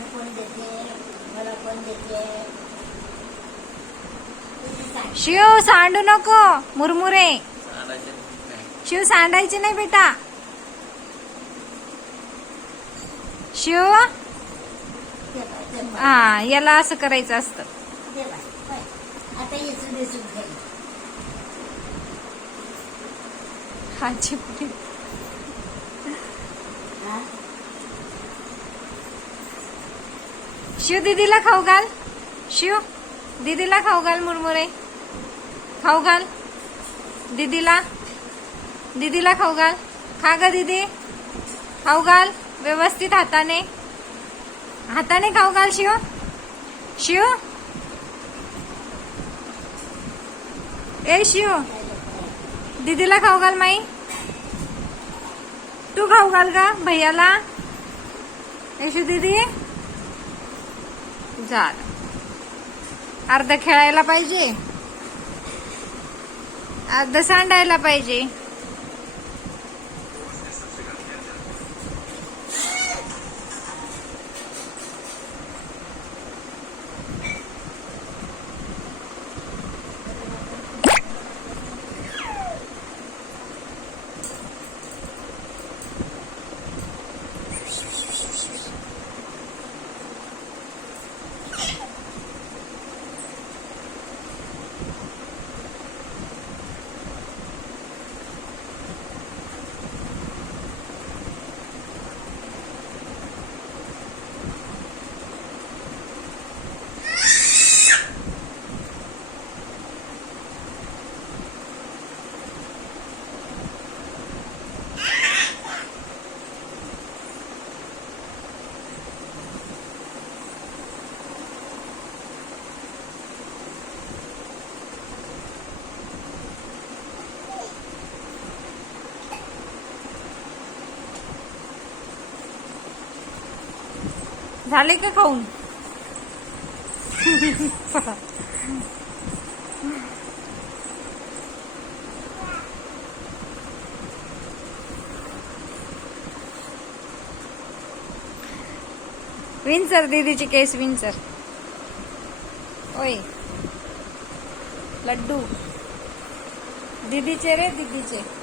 कोण देते? मला कोण देते. शिव सांडू नको मुरमुरे. शिव सांडायचे नाही बेटा. शिव? हा याला असं करायचं असतं. आता हा? चिपटी हा? शिव दीदीला खाऊ घाल. शिव दीदीला खाऊ घाल मुरमुरे. खाऊ घाल. दीदीला दीदीला खाऊ घाल. खा ग दीदी. खाऊ घाल व्यवस्थित हाताने. हाताने खाऊ घाल शिव. शिव. ए शिव. दीदीला खाऊ घाल माई. तू खाऊ घाल का भैयाला. येशू दीदी. झालं. अर्ध खेळायला पाहिजे. अर्ध सांडायला पाहिजे. झाले का खाऊन? विंचर दीदीची केस विंचर. ओय. लड्डू. दीदीचे रे दीदीचे.